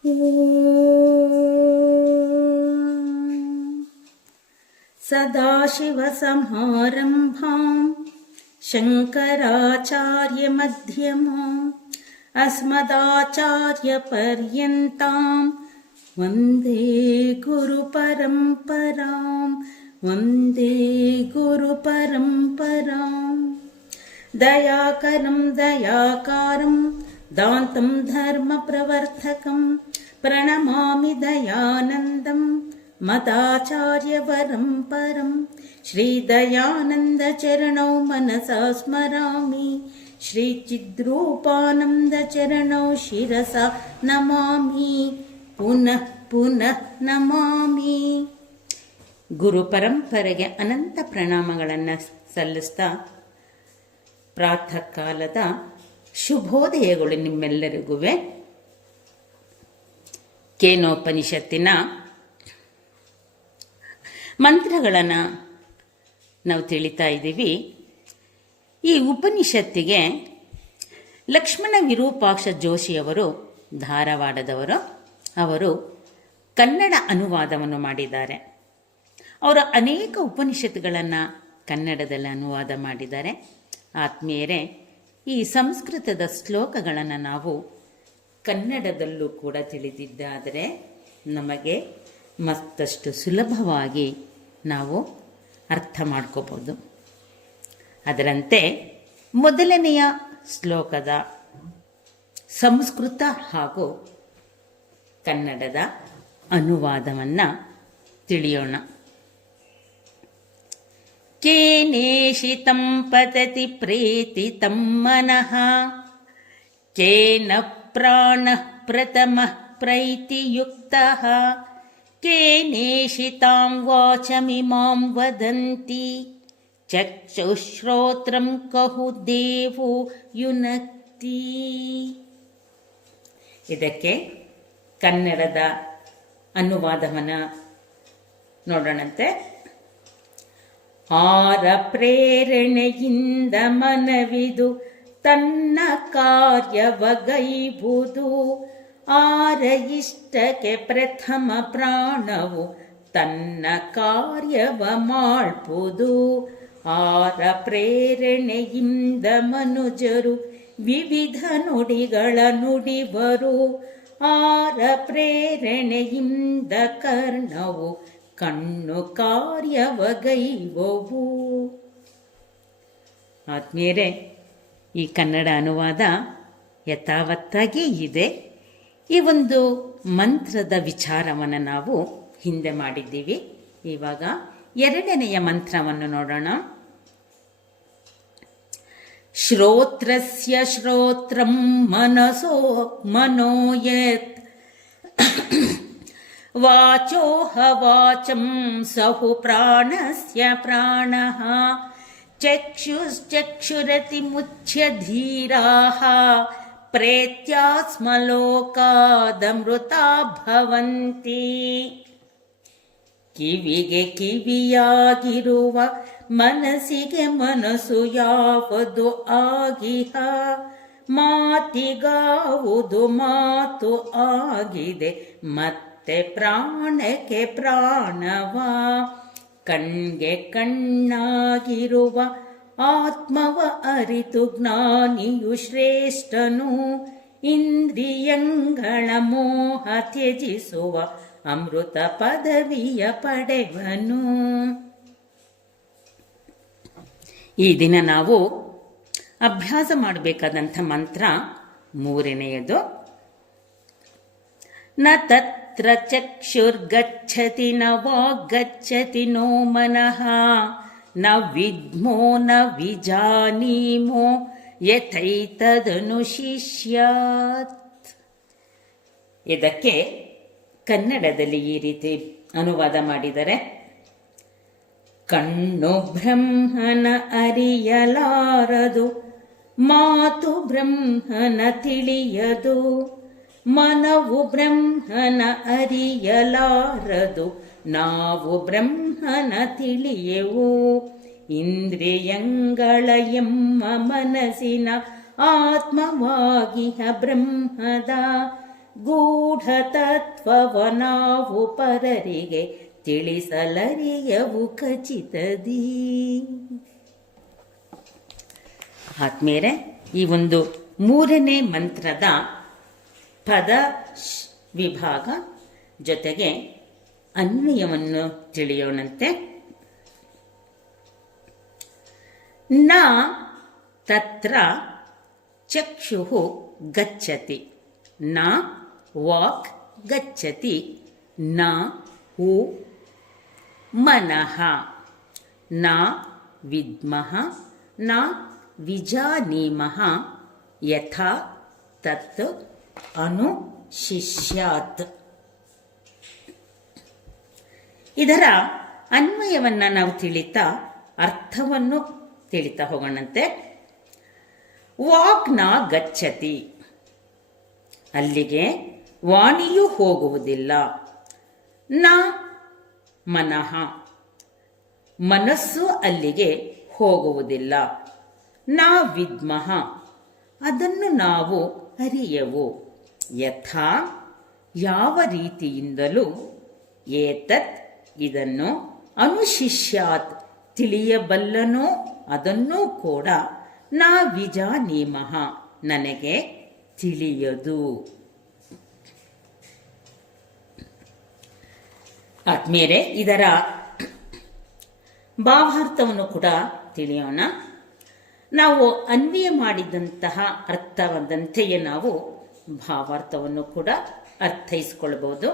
ಸದಾಶಿವಸಮಾರಂಭಾಂ ಶಂಕರಾಚಾರ್ಯಮಧ್ಯಮಾಂ ಅಸ್ಮದಾಚಾರ್ಯಪರ್ಯಂತಾಂ ವಂದೇ ಗುರುಪರಂಪರಾಂ ವಂದೇ ಗುರುಪರಂಪರಾಂ. ದಯಾಕರಂ ದಯಾಕಾರಂ ದಾಂತಂ ಧರ್ಮಪ್ರವರ್ತಕಂ ಪ್ರಣಮಾಮಿ ದಯಾನಂದಂ ಮದಾಚಾರ್ಯವರಂ ಪರಂ. ಶ್ರೀ ದಯಾನಂದ ಚರಣೌ ಮನಸಾ ಸ್ಮರಾಮಿ, ಶ್ರೀ ಚಿದ್ರೂಪಾನಂದ ಚರಣೌ ಶಿರಸಾ ನಮಾಮಿ, ಪುನಃ ಪುನಃ ನಮಾಮಿ. ಗುರು ಪರಂಪರೆಗೆ ಅನಂತ ಪ್ರಣಾಮಗಳನ್ನು ಸಲ್ಲಿಸ್ತಾ ಪ್ರಾತಃ ಕಾಲದ ಶುಭೋದಯಗಳು ನಿಮ್ಮೆಲ್ಲರಿಗೂ. ಕೇನೋಪನಿಷತ್ತಿನ ಮಂತ್ರಗಳನ್ನು ನಾವು ತಿಳಿತಾ ಇದ್ದೀವಿ. ಈ ಉಪನಿಷತ್ತಿಗೆ ಲಕ್ಷ್ಮಣ ವಿರೂಪಾಕ್ಷ ಜೋಶಿಯವರು, ಧಾರವಾಡದವರು, ಅವರು ಕನ್ನಡ ಅನುವಾದವನ್ನು ಮಾಡಿದ್ದಾರೆ. ಅವರು ಅನೇಕ ಉಪನಿಷತ್ತುಗಳನ್ನು ಕನ್ನಡದಲ್ಲಿ ಅನುವಾದ ಮಾಡಿದ್ದಾರೆ. ಆತ್ಮೀಯರೇ, ಈ ಸಂಸ್ಕೃತದ ಶ್ಲೋಕಗಳನ್ನು ನಾವು ಕನ್ನಡದಲ್ಲೂ ಕೂಡ ತಿಳಿದಿದ್ದಾದರೆ ನಮಗೆ ಮತ್ತಷ್ಟು ಸುಲಭವಾಗಿ ನಾವು ಅರ್ಥ ಮಾಡ್ಕೋಬೋದು. ಅದರಂತೆ ಮೊದಲನೆಯ ಶ್ಲೋಕದ ಸಂಸ್ಕೃತ ಹಾಗೂ ಕನ್ನಡದ ಅನುವಾದವನ್ನು ತಿಳಿಯೋಣ. ಕೇನೇಷಿತಂ ಪತತಿ ಪ್ರೇತಿತಂ ಮನಃ, ಕೇನ ಪ್ರಾಣಃ ಪ್ರಥಮಃ ಪ್ರೈತಿಯುಕ್ತಃ, ಕೇನೇಷಿತಾಂ ವಾಚಮಿಮಾಂ ವದಂತಿ, ಚಕ್ಷುಶ್ರೋತ್ರಂ ಕಹು ದೇವೋ ಯುನಕ್ತಿ. ಇದಕ್ಕೆ ಕನ್ನಡದ ಅನುವಾದವನ್ನು ನೋಡೋಣಂತೆ. ಆರ ಪ್ರೇರಣೆಯಿಂದ ಮನವಿದು ತನ್ನ ಕಾರ್ಯವಗೈಬುದು, ಆರ ಇಷ್ಟಕ್ಕೆ ಪ್ರಥಮ ಪ್ರಾಣವು ತನ್ನ ಕಾರ್ಯವ ಮಾಡ್ಬುದು. ಆರ ಪ್ರೇರಣೆಯಿಂದ ಮನುಜರು ವಿವಿಧ ನುಡಿಗಳ ನುಡಿವರು, ಆರ ಪ್ರೇರಣೆಯಿಂದ ಕರ್ಣವು ಕಣ್ಣು ಕಾರ್ಯವಗೈವವು. ಆತ್ಮೀಯರೇ, ಈ ಕನ್ನಡ ಅನುವಾದ ಯಥಾವತ್ತಾಗಿ ಇದೆ. ಈ ಒಂದು ಮಂತ್ರದ ವಿಚಾರವನ್ನು ನಾವು ಹಿಂದೆ ಮಾಡಿದ್ದೀವಿ. ಇವಾಗ ಎರಡನೆಯ ಮಂತ್ರವನ್ನು ನೋಡೋಣ. ಶ್ರೋತ್ರಸ್ಯ ಶ್ರೋತ್ರಂ ಮನಸೋ ಮನೋಯತ್, ವಾಚೋಹ ವಾಚಂ ಸಹು ಪ್ರಾಣಸ್ಯ ಪ್ರಾಣಃ, ಚಕ್ಷುಶ್ಚಕ್ಷುರತಿ ಮುಚ್ಯ ಧೀರಾಃ, ಪ್ರೇತ್ಯಾಸ್ಮಲೋಕಾದಮೃತಾ ಭವಂತಿ. ಕಿವಿಗೆ ಕಿವಿಯಾಗಿರುವ ಮನಸ್ಸಿಗೆ ಮನಸ್ಸು ಯಾವುದು ಆಗಿಹ, ಮಾತಿಗಾವುದು ಮಾತು ಆಗಿದೆ ಮತ್ತೆ ಪ್ರಾಣಕ್ಕೆ ಪ್ರಾಣವ. ಕಣ್ಗೆ ಕಣ್ಣಾಗಿರುವ ಆತ್ಮವ ಅರಿತು ಜ್ಞಾನಿಯು ಶ್ರೇಷ್ಠನು, ಇಂದ್ರಿಯಂಗಳ ಮೋಹ ತ್ಯಜಿಸುವ ಅಮೃತ ಪದವಿಯ ಪಡೆವನು. ಈ ದಿನ ನಾವು ಅಭ್ಯಾಸ ಮಾಡಬೇಕಾದಂಥ ಮಂತ್ರ ಮೂರನೆಯದು. ನ ತತ್ರ ಚಕ್ಷುರ್ಗಚ್ಚತಿ ನ ವಾಗ್ಗಚ್ಚತಿ ನೋ ಮನಃ, ನ ವಿದ್ಮೋ ನ ವಿಜಾನೀಮೋ ಯಥೈತದನುಶಿಷ್ಯಾತ್. ಇದಕ್ಕೆ ಕನ್ನಡದಲ್ಲಿ ಈ ರೀತಿ ಅನುವಾದ ಮಾಡಿದರೆ, ಕಣ್ಣು ಬ್ರಹ್ಮನ ಅರಿಯಲಾರದು, ಮಾತು ಬ್ರಹ್ಮನ ತಿಳಿಯದು, ಮನವು ಬ್ರಹ್ಮನ ಅರಿಯಲಾರದು, ನಾವು ಬ್ರಹ್ಮನ ತಿಳಿಯೆವು. ಇಂದ್ರಿಯಂಗಳ ಮನಸ್ಸಿನ ಆತ್ಮವಾಗಿಹ ಬ್ರಹ್ಮದ ಗೂಢತತ್ವವ ನಾವು ಪರರಿಗೆ ತಿಳಿಸಲರಿಯವು ಖಚಿತದಿ. ಆದ್ಮೇಲೆ ಈ ಒಂದು ಮೂರನೇ ಮಂತ್ರದ ಪದ ವಿಭಾಗ ಜೊತೆಗೆ ಅನ್ವಯವನ್ನು ತಿಳಿಯೋಣಂತೆ. ನ ತತ್ರ ಚಕ್ಷುಃ ಗಚ್ಚತಿ, ನ ವಾಕ್ ಗಚ್ಚತಿ, ನ ಹೂ ಮನಃ, ನ ವಿದ್ಮಃ ನ ವಿಜಾನೀಮಃ ಯಥಾ ತತ್ ಅನುಶಿಷ್ಯಾತ್. ಇದರ ಅನ್ವಯವನ್ನು ನಾವು ತಿಳಿತಾ ಅರ್ಥವನ್ನು ತಿಳಿತಾ ಹೋಗೋಣಂತೆ. ವಾಕ್ನ ಗಚ್ಚತಿ, ಅಲ್ಲಿಗೆ ವಾಣಿಯೂ ಹೋಗುವುದಿಲ್ಲ. ನ ಮನಃ, ಮನಸ್ಸು ಅಲ್ಲಿಗೆ ಹೋಗುವುದಿಲ್ಲ. ನ ವಿದ್ಮಃ, ಅದನ್ನು ನಾವು ಅರಿಯವು. ಯಥಾ, ಯಾವ ರೀತಿಯಿಂದಲೂ, ಏತತ್, ಇದನ್ನು, ಅನುಶಿಷ್ಯಾತ್, ತಿಳಿಯಬಲ್ಲನೋ ಅದನ್ನೂ ಕೂಡ, ನ ವಿಜಾನೀಮಃ, ನನಗೆ ತಿಳಿಯದು. ಆದ್ಮೇಲೆ ಇದರ ಭಾವಾರ್ಥವನ್ನು ಕೂಡ ತಿಳಿಯೋಣ. ನಾವು ಅನ್ವಯ ಮಾಡಿದಂತಹ ಅರ್ಥವಾದಂತೆಯೇ ನಾವು ಭಾವಾರ್ಥವನ್ನು ಕೂಡ ಅರ್ಥೈಸಿಕೊಳ್ಳಬಹುದು.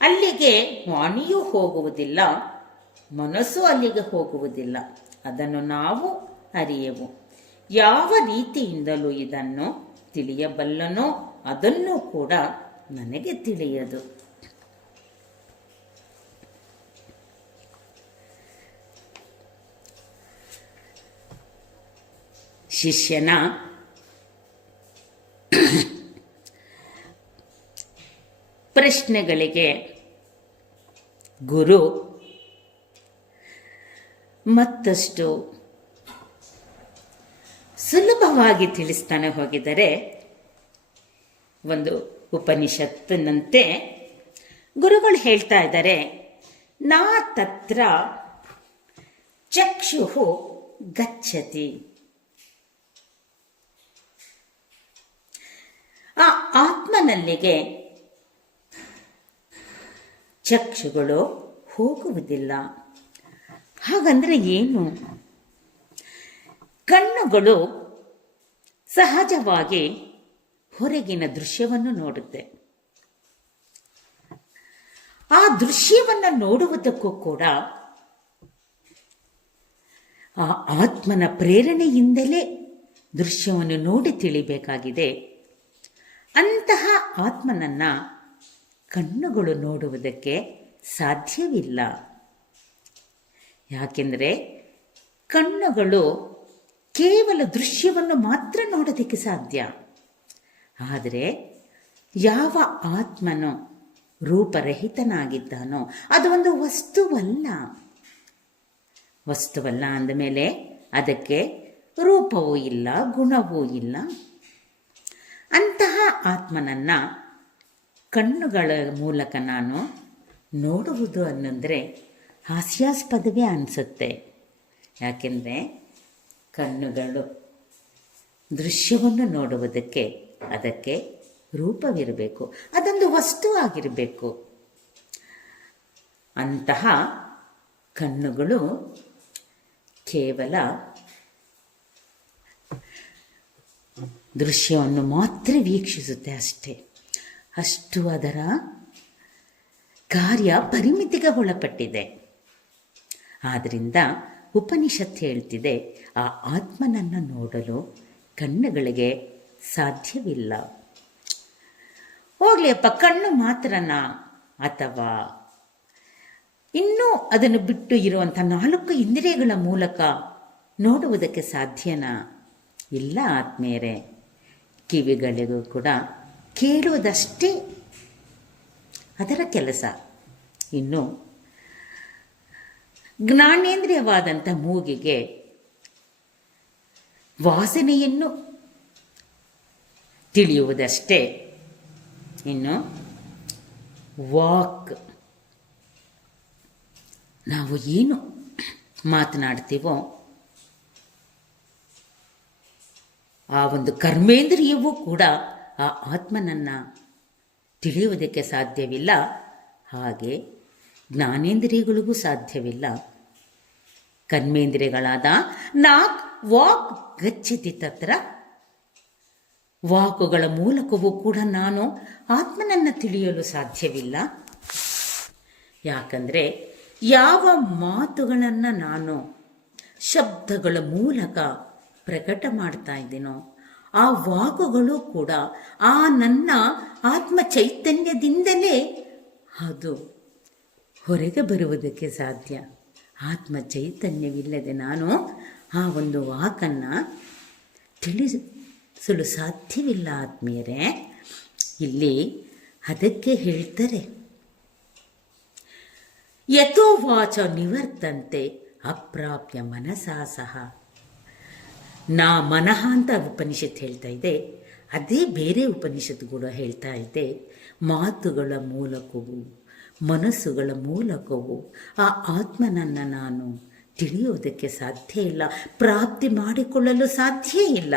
ಅಲ್ಲಿಗೆ ವಾಣಿಯೂ ಹೋಗುವುದಿಲ್ಲ, ಮನಸ್ಸು ಅಲ್ಲಿಗೆ ಹೋಗುವುದಿಲ್ಲ, ಅದನ್ನು ನಾವು ಅರಿಯೆವು. ಯಾವ ರೀತಿಯಿಂದಲೂ ಇದನ್ನು ತಿಳಿಯಬಲ್ಲನೋ ಅದನ್ನು ಕೂಡ ನನಗೆ ತಿಳಿಯದು. ಶಿಷ್ಯನ ಪ್ರಶ್ನೆಗಳಿಗೆ ಗುರು ಮತ್ತಷ್ಟು ಸುಲಭವಾಗಿ ತಿಳಿಸ್ತಾನೆ ಹೋಗಿದರೆ, ಒಂದು ಉಪನಿಷತ್ತಿನಂತೆ ಗುರುಗಳು ಹೇಳ್ತಾ ಇದ್ದಾರೆ, ನಾ ತತ್ರ ಚಕ್ಷುಃ ಗಚ್ಚತಿ. ಆ ಆತ್ಮನಲ್ಲಿಗೆ ಚಕ್ಷುಗಳು ಹೋಗುವುದಿಲ್ಲ. ಹಾಗಂದ್ರೆ ಏನು? ಕಣ್ಣುಗಳು ಸಹಜವಾಗಿ ಹೊರಗಿನ ದೃಶ್ಯವನ್ನು ನೋಡುತ್ತೆ. ಆ ದೃಶ್ಯವನ್ನು ನೋಡುವುದಕ್ಕೂ ಕೂಡ ಆ ಆತ್ಮನ ಪ್ರೇರಣೆಯಿಂದಲೇ ದೃಶ್ಯವನ್ನು ನೋಡಿ ತಿಳಿಬೇಕಾಗಿದೆ. ಅಂತಹ ಆತ್ಮನನ್ನ ಕಣ್ಣುಗಳು ನೋಡುವುದಕ್ಕೆ ಸಾಧ್ಯವಿಲ್ಲ. ಯಾಕೆಂದರೆ ಕಣ್ಣುಗಳು ಕೇವಲ ದೃಶ್ಯವನ್ನು ಮಾತ್ರ ನೋಡೋದಕ್ಕೆ ಸಾಧ್ಯ. ಆದರೆ ಯಾವ ಆತ್ಮನು ರೂಪರಹಿತನಾಗಿದ್ದಾನೋ ಅದು ಒಂದು ವಸ್ತುವಲ್ಲ ಅಂದಮೇಲೆ ಅದಕ್ಕೆ ರೂಪವೂ ಇಲ್ಲ, ಗುಣವೂ ಇಲ್ಲ. ಅಂತಹ ಆತ್ಮನನ್ನ ಕಣ್ಣುಗಳ ಮೂಲಕ ನಾನು ನೋಡುವುದು ಅನ್ನಂದರೆ ಹಾಸ್ಯಾಸ್ಪದವೇ ಅನಿಸುತ್ತೆ. ಯಾಕೆಂದರೆ ಕಣ್ಣುಗಳು ದೃಶ್ಯವನ್ನು ನೋಡುವುದಕ್ಕೆ ಅದಕ್ಕೆ ರೂಪವಿರಬೇಕು, ಅದೊಂದು ವಸ್ತು ಆಗಿರಬೇಕು. ಅಂತಹ ಕಣ್ಣುಗಳು ಕೇವಲ ದೃಶ್ಯವನ್ನು ಮಾತ್ರ ವೀಕ್ಷಿಸುತ್ತೆ ಅಷ್ಟೇ. ಅಷ್ಟು ಅದರ ಕಾರ್ಯ ಪರಿಮಿತಿಗೆ ಒಳಪಟ್ಟಿದೆ. ಆದ್ದರಿಂದ ಉಪನಿಷತ್ ಹೇಳ್ತಿದೆ, ಆ ಆತ್ಮನನ್ನು ನೋಡಲು ಕಣ್ಣುಗಳಿಗೆ ಸಾಧ್ಯವಿಲ್ಲ. ಹೋಗ್ಲಿಯಪ್ಪ, ಕಣ್ಣು ಮಾತ್ರನಾ ಅಥವಾ ಇನ್ನೂ ಅದನ್ನು ಬಿಟ್ಟು ಇರುವಂಥ 4 ಇಂದ್ರಿಯಗಳ ಮೂಲಕ ನೋಡುವುದಕ್ಕೆ ಸಾಧ್ಯನಾ? ಇಲ್ಲ ಆತ್ಮೇರೆ. ಕಿವಿಗಳಿಗೂ ಕೂಡ ಕೇಳುವುದಷ್ಟೇ ಅದರ ಕೆಲಸ. ಇನ್ನು ಜ್ಞಾನೇಂದ್ರಿಯವಾದಂಥ ಮೂಗಿಗೆ ವಾಸನೆಯನ್ನು ತಿಳಿಯುವುದಷ್ಟೇ ಇನ್ನು ವಾಕ್, ನಾವು ಏನು ಮಾತನಾಡ್ತೀವೋ ಆ ಒಂದು ಕರ್ಮೇಂದ್ರಿಯವೂ ಕೂಡ ಆ ಆತ್ಮನನ್ನು ತಿಳಿಯುವುದಕ್ಕೆ ಸಾಧ್ಯವಿಲ್ಲ. ಹಾಗೆ ಜ್ಞಾನೇಂದ್ರಿಯಗಳಿಗೂ ಸಾಧ್ಯವಿಲ್ಲ. ಕರ್ಮೇಂದ್ರಿಯಗಳಾದ ನಾಕ್ ವಾಕ್ ಗಚ್ಚತಿ ತತ್ರ, ವಾಕುಗಳ ಮೂಲಕವೂ ಕೂಡ ನಾನು ಆತ್ಮನನ್ನು ತಿಳಿಯಲು ಸಾಧ್ಯವಿಲ್ಲ. ಯಾಕಂದರೆ ಯಾವ ಮಾತುಗಳನ್ನು ನಾನು ಶಬ್ದಗಳ ಮೂಲಕ ಪ್ರಕಟ ಮಾಡ್ತಾ ಇದ್ದೀನೋ ಆ ವಾಕುಗಳು ಕೂಡ ಆ ನನ್ನ ಆತ್ಮ ಚೈತನ್ಯದಿಂದಲೇ ಅದು ಹೊರಗೆ ಬರುವುದಕ್ಕೆ ಸಾಧ್ಯ. ಆತ್ಮ ಚೈತನ್ಯವಿಲ್ಲದೆ ನಾನು ಆ ಒಂದು ವಾಕನ್ನು ತಿಳಿಸಲು ಸಾಧ್ಯವಿಲ್ಲ ಆತ್ಮೀಯರೇ. ಇಲ್ಲಿ ಅದಕ್ಕೆ ಹೇಳ್ತಾರೆ, ಯಥೋ ವಾಚ ನಿವರ್ತಂತೆ ಅಪ್ರಾಪ್ಯ ಮನಸಾ ಸಹ. ನಾ ಮನಃ ಅಂತ ಉಪನಿಷತ್ತು ಹೇಳ್ತಾ ಇದೆ, ಅದೇ ಬೇರೆ ಉಪನಿಷತ್ತು ಕೂಡ ಹೇಳ್ತಾ ಇದೆ. ಮಾತುಗಳ ಮೂಲಕವೂ ಮನಸ್ಸುಗಳ ಮೂಲಕವೂ ಆ ಆತ್ಮನನ್ನು ನಾನು ತಿಳಿಯೋದಕ್ಕೆ ಸಾಧ್ಯ ಇಲ್ಲ, ಪ್ರಾಪ್ತಿ ಮಾಡಿಕೊಳ್ಳಲು ಸಾಧ್ಯ ಇಲ್ಲ.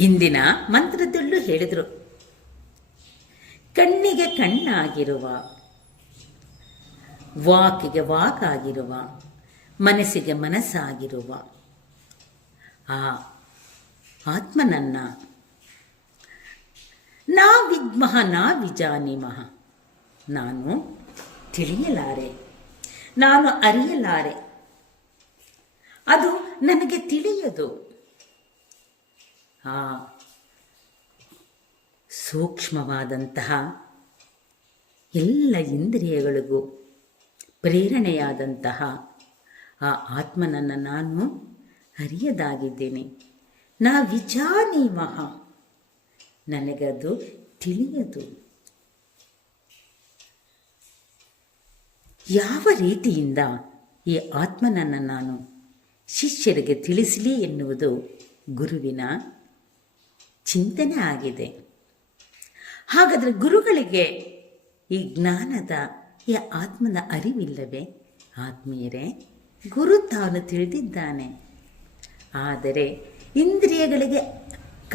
ಹಿಂದಿನ ಮಂತ್ರದಲ್ಲೂ ಹೇಳಿದರು, ಕಣ್ಣಿಗೆ ಕಣ್ಣಾಗಿರುವ, ವಾಕಿಗೆ ವಾಕಾಗಿರುವ, ಮನಸ್ಸಿಗೆ ಮನಸ್ಸಾಗಿರುವ ಆ ಆತ್ಮನನ್ನ ನಾ ವಿದ್ಮಃ ನಾ ವಿಜಾನೀಮಃ, ನಾನು ತಿಳಿಯಲಾರೆ, ನಾನು ಅರಿಯಲಾರೆ, ಅದು ನನಗೆ ತಿಳಿಯದು. ಆ ಸೂಕ್ಷ್ಮವಾದಂತಹ ಎಲ್ಲ ಇಂದ್ರಿಯಗಳಿಗೂ ಪ್ರೇರಣೆಯಾದಂತಹ ಆ ಆತ್ಮನನ್ನು ನಾನು ಅರಿಯದಾಗಿದ್ದೇನೆ. ನಾ ವಿಜಾನೀಮಃ, ನನಗದು ತಿಳಿಯದು. ಯಾವ ರೀತಿಯಿಂದ ಈ ಆತ್ಮನನ್ನು ನಾನು ಶಿಷ್ಯರಿಗೆ ತಿಳಿಸಲಿ ಎನ್ನುವುದು ಗುರುವಿನ ಚಿಂತನೆ ಆಗಿದೆ. ಹಾಗಾದರೆ ಗುರುಗಳಿಗೆ ಈ ಜ್ಞಾನದ ಈ ಆತ್ಮನ ಅರಿವಿಲ್ಲವೇ? ಆತ್ಮೀಯರೇ, ಗುರು ತಾನು ತಿಳಿದಿದ್ದಾನೆ. ಆದರೆ ಇಂದ್ರಿಯಗಳಿಗೆ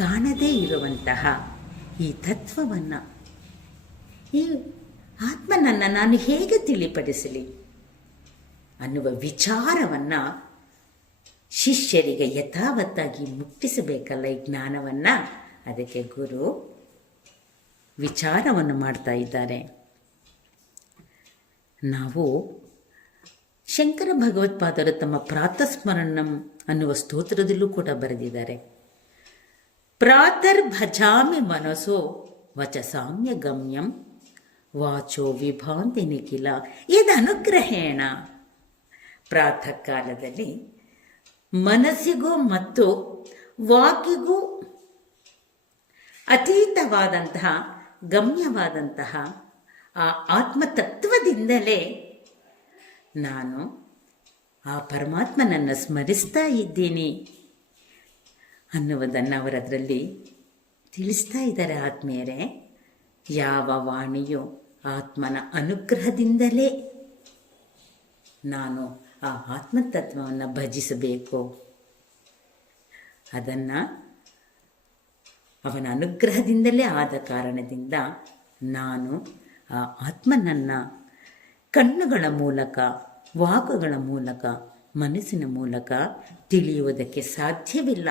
ಕಾಣದೇ ಇರುವಂತಹ ಈ ತತ್ವವನ್ನು, ಈ ಆತ್ಮನನ್ನು ನಾನು ಹೇಗೆ ತಿಳಿಪಡಿಸಲಿ ಅನ್ನುವ ವಿಚಾರವನ್ನು ಶಿಷ್ಯರಿಗೆ ಯಥಾವತ್ತಾಗಿ ಮುಟ್ಟಿಸಬೇಕಲ್ಲ ಈ ಜ್ಞಾನವನ್ನು. ಅದಕ್ಕೆ ಗುರು ವಿಚಾರವನ್ನು ಮಾಡ್ತಾ ಇದ್ದಾರೆ. ನಾವು ಶಂಕರ ಭಗವತ್ಪಾದರು ತಮ್ಮ ಪ್ರಾತಸ್ಮರಣಂ ಅನ್ನುವ ಸ್ತೋತ್ರದಲ್ಲೂ ಕೂಡ ಬರೆದಿದ್ದಾರೆ, ಪ್ರಾತರ್ಭಜಾಮಿ ಮನಸೋ ವಚಸಾಮ್ಯ ಗಮ್ಯಂ ವಾಚೋ ವಿಭಾಂತಿ ನಿಖಿಲ ಯದನುಗ್ರಹೇಣ. ಪ್ರಾತಃ ಕಾಲದಲ್ಲಿ ಮನಸ್ಸಿಗೂ ಮತ್ತು ವಾಕಿಗೂ ಅತೀತವಾದಂತಹ ಗಮ್ಯವಾದಂತಹ ಆ ಆತ್ಮತತ್ವದಿಂದಲೇ ನಾನು ಆ ಪರಮಾತ್ಮನನ್ನು ಸ್ಮರಿಸ್ತಾ ಇದ್ದೀನಿ ಅನ್ನುವುದನ್ನು ಅವರದರಲ್ಲಿ ತಿಳಿಸ್ತಾ ಇದ್ದಾರೆ. ಆತ್ಮೀಯರೇ, ಯಾವ ವಾಣಿಯು ಆತ್ಮನ ಅನುಗ್ರಹದಿಂದಲೇ ನಾನು ಆ ಆತ್ಮತತ್ವವನ್ನು ಭಜಿಸಬೇಕು, ಅದನ್ನು ಅವನ ಅನುಗ್ರಹದಿಂದಲೇ ಆದ ಕಾರಣದಿಂದ ನಾನು ಆ ಆತ್ಮನನ್ನು ಕಣ್ಣುಗಳ ಮೂಲಕ, ವಾಕುಗಳ ಮೂಲಕ, ಮನಸ್ಸಿನ ಮೂಲಕ ತಿಳಿಯುವುದಕ್ಕೆ ಸಾಧ್ಯವಿಲ್ಲ.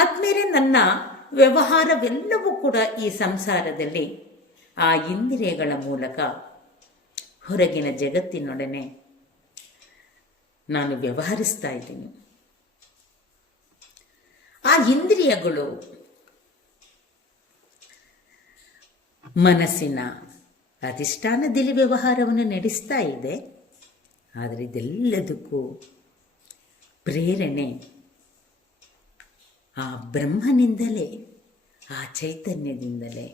ಆದ್ಮೇಲೆ ನನ್ನ ವ್ಯವಹಾರವೆಲ್ಲವೂ ಕೂಡ ಈ ಸಂಸಾರದಲ್ಲಿ ಆ ಇಂದ್ರಿಯಗಳ ಮೂಲಕ ಹೊರಗಿನ ಜಗತ್ತಿನೊಡನೆ ನಾನು ವ್ಯವಹರಿಸ್ತಾ ಇದ್ದೀನಿ. ಆ ಇಂದ್ರಿಯಗಳು ಮನಸ್ಸಿನ ಅಧಿಷ್ಠಾನದಲ್ಲಿ ವ್ಯವಹಾರವನ್ನು ನಡೆಸ್ತಾ ಇದೆ. ಆದರೆ ಇದೆಲ್ಲದಕ್ಕೂ ಪ್ರೇರಣೆ ಆ ಬ್ರಹ್ಮನಿಂದಲೇ, ಆ ಚೈತನ್ಯದಿಂದಲೇ.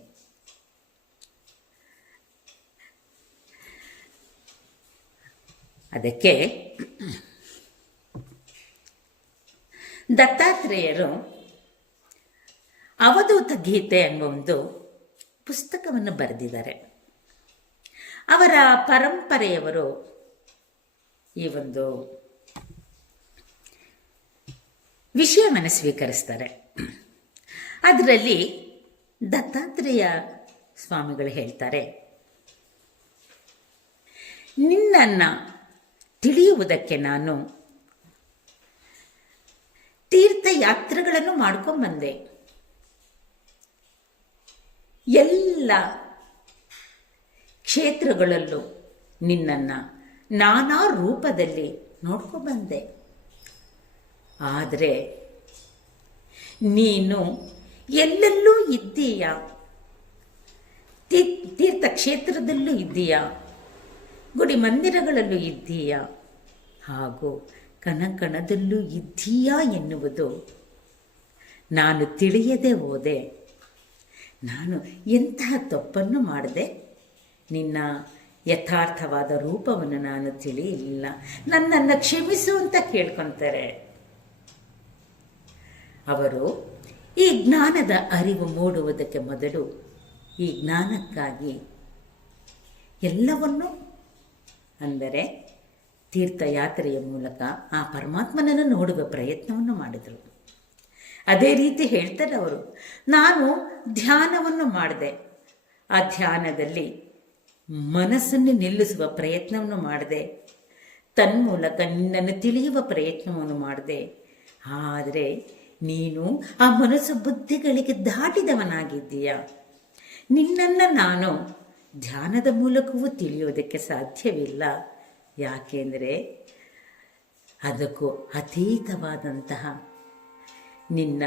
ಅದಕ್ಕೆ ದತ್ತಾತ್ರೇಯರು ಅವಧೂತ ಗೀತೆ ಎಂಬ ಒಂದು ಪುಸ್ತಕವನ್ನು ಬರೆದಿದ್ದಾರೆ. ಅವರ ಪರಂಪರೆಯವರು ಈ ಒಂದು ವಿಷಯವನ್ನು ಸ್ವೀಕರಿಸ್ತಾರೆ. ಅದರಲ್ಲಿ ದತ್ತಾತ್ರೇಯ ಸ್ವಾಮಿಗಳು ಹೇಳ್ತಾರೆ, ನಿನ್ನನ್ನು ತಿಳಿಯುವುದಕ್ಕೆ ನಾನು ತೀರ್ಥಯಾತ್ರೆಗಳನ್ನು ಮಾಡ್ಕೊಂಡ್ಬಂದೆ. ಎಲ್ಲ ಕ್ಷೇತ್ರಗಳಲ್ಲೂ ನಿನ್ನನ್ನು ನಾನಾ ರೂಪದಲ್ಲಿ ನೋಡ್ಕೊಂಡ್ಬಂದೆ. ಆದರೆ ನೀನು ಎಲ್ಲೆಲ್ಲೂ ಇದ್ದೀಯ, ತೀರ್ಥಕ್ಷೇತ್ರದಲ್ಲೂ ಇದ್ದೀಯ, ಗುಡಿ ಮಂದಿರಗಳಲ್ಲೂ ಇದ್ದೀಯ, ಹಾಗೂ ಕಣಕಣದಲ್ಲೂ ಇದ್ದೀಯಾ ಎನ್ನುವುದು ನಾನು ತಿಳಿಯದೆ ಹೋದೆ. ನಾನು ಎಂತಹ ತಪ್ಪನ್ನು ಮಾಡಿದೆ, ನಿನ್ನ ಯಥಾರ್ಥವಾದ ರೂಪವನ್ನು ನಾನು ತಿಳಿಯಲಿಲ್ಲ, ನನ್ನನ್ನು ಕ್ಷಮಿಸು ಅಂತ ಕೇಳ್ಕೊತಾರೆ. ಅವರು ಈ ಜ್ಞಾನದ ಅರಿವು ಮೂಡುವುದಕ್ಕೆ ಮೊದಲು ಈ ಜ್ಞಾನಕ್ಕಾಗಿ ಎಲ್ಲವನ್ನೂ, ಅಂದರೆ ತೀರ್ಥಯಾತ್ರೆಯ ಮೂಲಕ ಆ ಪರಮಾತ್ಮನನ್ನು ನೋಡುವ ಪ್ರಯತ್ನವನ್ನು ಮಾಡಿದರು. ಅದೇ ರೀತಿ ಹೇಳ್ತಾರೆ ಅವರು, ನಾನು ಧ್ಯಾನವನ್ನು ಮಾಡಿದೆ, ಆ ಧ್ಯಾನದಲ್ಲಿ ಮನಸ್ಸನ್ನು ನಿಲ್ಲಿಸುವ ಪ್ರಯತ್ನವನ್ನು ಮಾಡಿದೆ, ತನ್ಮೂಲಕ ನಿನ್ನನ್ನು ತಿಳಿಯುವ ಪ್ರಯತ್ನವನ್ನು ಮಾಡಿದೆ. ಆದರೆ ನೀನು ಆ ಮನಸ್ಸು ಬುದ್ಧಿಗಳಿಗೆ ದಾಟಿದವನಾಗಿದ್ದೀಯ. ನಿನ್ನನ್ನು ನಾನು ಧ್ಯಾನದ ಮೂಲಕವೂ ತಿಳಿಯೋದಕ್ಕೆ ಸಾಧ್ಯವಿಲ್ಲ. ಯಾಕೆಂದರೆ ಅದಕ್ಕೂ ಅತೀತವಾದಂತಹ ನಿನ್ನ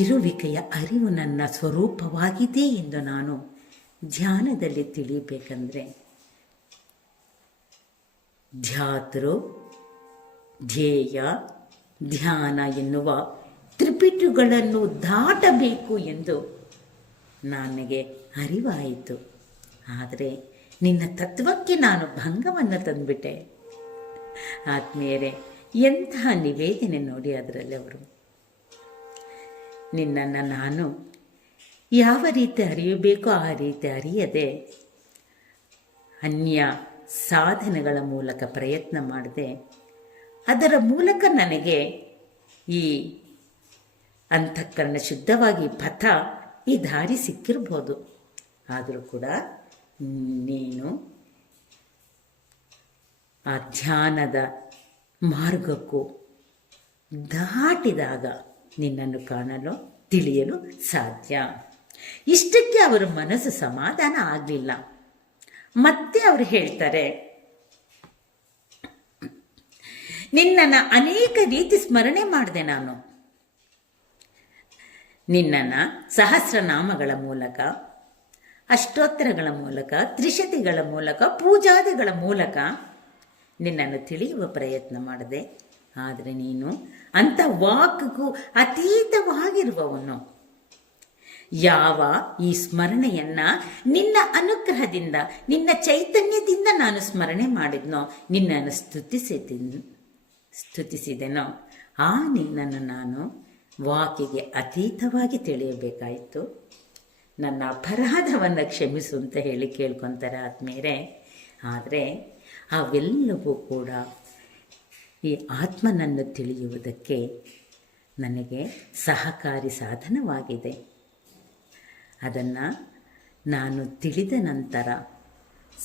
ಇರುವಿಕೆಯ ಅರಿವು ನನ್ನ ಸ್ವರೂಪವಾಗಿದೆ ಎಂದು ನಾನು ಧ್ಯಾನದಲ್ಲಿ ತಿಳಿಯಬೇಕಂದ್ರೆ ಧ್ಯಾತೃ ಧ್ಯೇಯ ಧ್ಯಾನ ಎನ್ನುವ ತ್ರಿಪಿಟುಗಳನ್ನು ದಾಟಬೇಕು ಎಂದು ನನಗೆ ಅರಿವಾಯಿತು. ಆದರೆ ನಿನ್ನ ತತ್ವಕ್ಕೆ ನಾನು ಭಂಗವನ್ನು ತಂದುಬಿಟ್ಟೆ. ಆತ್ಮೀಯರೇ, ಎಂತಹ ನಿವೇದನೆ ನೋಡಿ ಅದರಲ್ಲಿ ಅವರು. ನಿನ್ನನ್ನು ನಾನು ಯಾವ ರೀತಿ ಅರಿಯಬೇಕೋ ಆ ರೀತಿ ಅರಿಯದೆ ಅನ್ಯ ಸಾಧನೆಗಳ ಮೂಲಕ ಪ್ರಯತ್ನ ಮಾಡಿದೆ. ಅದರ ಮೂಲಕ ನನಗೆ ಈ ಅಂತಃಕರಣ ಶುದ್ಧವಾಗಿ ಪಥ, ಈ ದಾರಿ ಸಿಕ್ಕಿರ್ಬೋದು. ಆದರೂ ಕೂಡ ನೀನು ಆ ಧ್ಯಾನದ ಮಾರ್ಗಕ್ಕೂ ದಾಟಿದಾಗ ನಿನ್ನನ್ನು ಕಾಣಲು ತಿಳಿಯಲು ಸಾಧ್ಯ. ಇಷ್ಟಕ್ಕೆ ಅವರ ಮನಸ್ಸು ಸಮಾಧಾನ ಆಗಲಿಲ್ಲ. ಮತ್ತೆ ಅವರು ಹೇಳ್ತಾರೆ, ನಿನ್ನನ್ನು ಅನೇಕ ರೀತಿ ಸ್ಮರಣೆ ಮಾಡಿದೆ ನಾನು. ನಿನ್ನನ್ನು ಸಹಸ್ರನಾಮಗಳ ಮೂಲಕ, ಅಷ್ಟೋತ್ತರಗಳ ಮೂಲಕ, ತ್ರಿಶತಿಗಳ ಮೂಲಕ, ಪೂಜಾದಿಗಳ ಮೂಲಕ ನಿನ್ನನ್ನು ತಿಳಿಯುವ ಪ್ರಯತ್ನ ಮಾಡಿದೆ. ಆದರೆ ನೀನು ಅಂಥ ವಾಕ್ಗೂ ಅತೀತವಾಗಿರುವವನು. ಯಾವ ಈ ಸ್ಮರಣೆಯನ್ನು ನಿನ್ನ ಅನುಗ್ರಹದಿಂದ, ನಿನ್ನ ಚೈತನ್ಯದಿಂದ ನಾನು ಸ್ಮರಣೆ ಮಾಡಿದ್ನೋ, ನಿನ್ನನ್ನು ಸ್ತುತಿಸಿದೆನೋ, ಆ ನಿನ್ನನ್ನು ನಾನು ವಾಕಿಗೆ ಅತೀತವಾಗಿ ತಿಳಿಯಬೇಕಾಯಿತು. ನನ್ನ ಅಪರಾಧವನ್ನು ಕ್ಷಮಿಸು ಅಂತ ಹೇಳಿ ಕೇಳ್ಕೊತಾರೆ ಆತ್ಮೀಯರೇ. ಆದರೆ ಅವೆಲ್ಲವೂ ಕೂಡ ಈ ಆತ್ಮನನ್ನು ತಿಳಿಯುವುದಕ್ಕೆ ನನಗೆ ಸಹಕಾರಿ ಸಾಧನವಾಗಿದೆ. ಅದನ್ನು ನಾನು ತಿಳಿದ ನಂತರ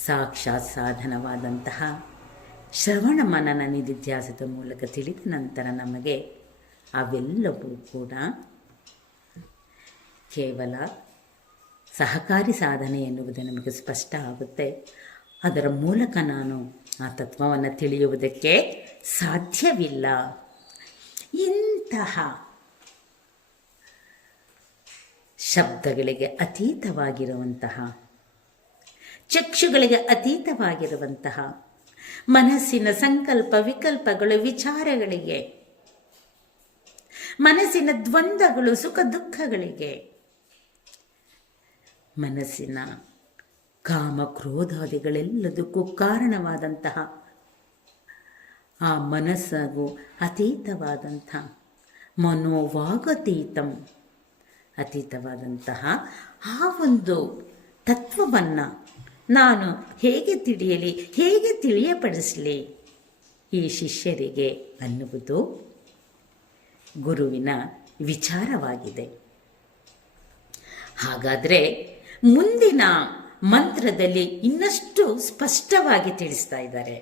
ಸಾಕ್ಷಾತ್ ಸಾಧನವಾದಂತಹ ಶ್ರವಣ ಮನನ ನಿಧಿಧ್ಯಾಸದ ಮೂಲಕ ತಿಳಿದ ನಂತರ ನಮಗೆ ಅವೆಲ್ಲವೂ ಕೂಡ ಕೇವಲ ಸಹಕಾರಿ ಸಾಧನೆ ಎನ್ನುವುದು ನಮಗೆ ಸ್ಪಷ್ಟ ಆಗುತ್ತೆ. ಅದರ ಮೂಲಕ ನಾನು ಆ ತತ್ವವನ್ನು ತಿಳಿಯುವುದಕ್ಕೆ ಸಾಧ್ಯವಿಲ್ಲ. ಇಂತಹ ಶಬ್ದಗಳಿಗೆ ಅತೀತವಾಗಿರುವಂತಹ, ಚಕ್ಷುಗಳಿಗೆ ಅತೀತವಾಗಿರುವಂತಹ, ಮನಸ್ಸಿನ ಸಂಕಲ್ಪ ವಿಕಲ್ಪಗಳು, ವಿಚಾರಗಳಿಗೆ, ಮನಸ್ಸಿನ ದ್ವಂದ್ವಗಳು, ಸುಖ ದುಃಖಗಳಿಗೆ, ಮನಸ್ಸಿನ ಕಾಮ ಕ್ರೋಧಾದಿಗಳೆಲ್ಲದಕ್ಕೂ ಕಾರಣವಾದಂತಹ ಆ ಮನಸ್ಸಿಗೂ ಅತೀತವಾದಂಥ ಮನೋವಾಗತೀತಂ, ಅತೀತವಾದಂತಹ ಆ ಒಂದು ತತ್ವವನ್ನು ನಾನು ಹೇಗೆ ತಿಳಿಯಲಿ, ಹೇಗೆ ತಿಳಿಯಪಡಿಸಲಿ ಈ ಶಿಷ್ಯರಿಗೆ ಅನ್ನುವುದು ಗುರುವಿನ ವಿಚಾರವಾಗಿದೆ. ಹಾಗಾದರೆ ಮುಂದಿನ ಮಂತ್ರದಲ್ಲಿ ಇನ್ನಷ್ಟು ಸ್ಪಷ್ಟವಾಗಿ ತಿಳಿಸ್ತಾ ಇದ್ದಾರೆ.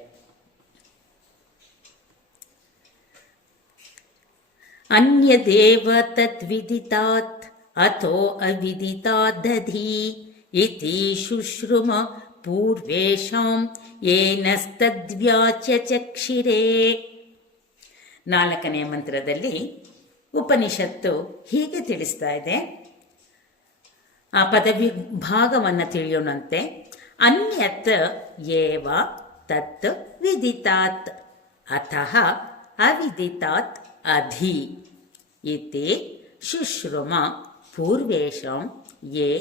ಅನ್ಯದೇವ ತದ್ವಿದಿತಾತ್ ಅಥೋ ಅವಿದಿತಾದಧಿ ಇತಿ ಶುಶ್ರುಮ ಪೂರ್ವೇಶಾಂ ಏನಸ್ತದ್ವ್ಯಾಚ್ಯ ಚಕ್ಷಿರೇ. 4ನೇ ಮಂತ್ರದಲ್ಲಿ ಉಪನಿಷತ್ತು ಹೀಗೆ ತಿಳಿಸ್ತಾ ಇದೆ. ಆ ಪದವಿ ಭಾಗವನ್ನು ತಿಳಿಯೋಣಂತೆ. ಅನ್ಯತ್ ಏವ ತತ್ ವಿದಿತಾತ್ ಅಥಃ ಅವಿದಿತಾತ್ ಅಧಿ ಇತಿ ಶುಶ್ರುಮ ಪೂರ್ವೇಶಾಂ ಯೇ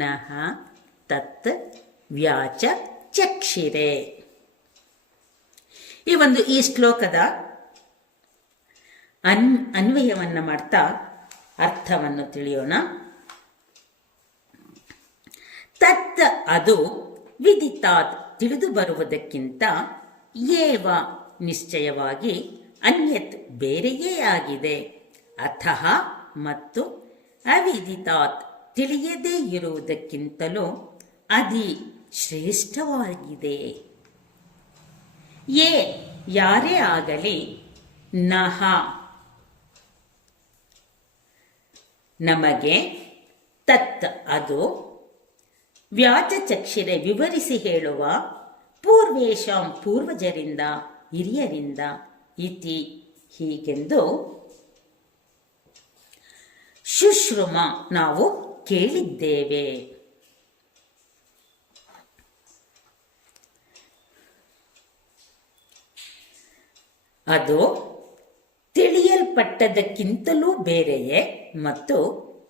ನಃ ತತ್ ವ್ಯಾಚ ಚಕ್ಷಿರೆ. ಈ ಶ್ಲೋಕದ ಅನ್ವಯವನ್ನು ಮಾಡ್ತಾ ಅರ್ಥವನ್ನು ತಿಳಿಯೋಣ. ತತ್ ಅದು, ವಿದಿತಾತ್ ತಿಳಿದು ಬರುವುದಕ್ಕಿಂತ, ಏವ ನಿಶ್ಚಯವಾಗಿ, ಅನ್ಯತ್ ಬೇರೆಯೇ ಆಗಿದೆ, ಅಥಃ ಮತ್ತು ಅವಿದಿತಾತ್ ತಿಳಿಯದೇ ಇರುವುದಕ್ಕಿಂತಲೂ ಅದಿ ಶ್ರೇಷ್ಠವಾಗಿದೆ. ಯಾರೇ ಆಗಲಿ, ನಹ ನಮಗೆ, ತತ್ ಅದು, ವ್ಯಾಚ ಚಕ್ಷಿರೆ ವಿವರಿಸಿ ಹೇಳುವ, ಪೂರ್ವೇಶಾಂ ಪೂರ್ವಜರಿಂದ ಹಿರಿಯರಿಂದ, ಇತಿ ಹೀಗೆಂದು ಶುಶ್ರುಮ ನಾವು ಕೇಳಿದ್ದೇವೆ. ಅದು ತಿಳಿಯಲ್ಪಟ್ಟದಕ್ಕಿಂತಲೂ ಬೇರೆಯೇ ಮತ್ತು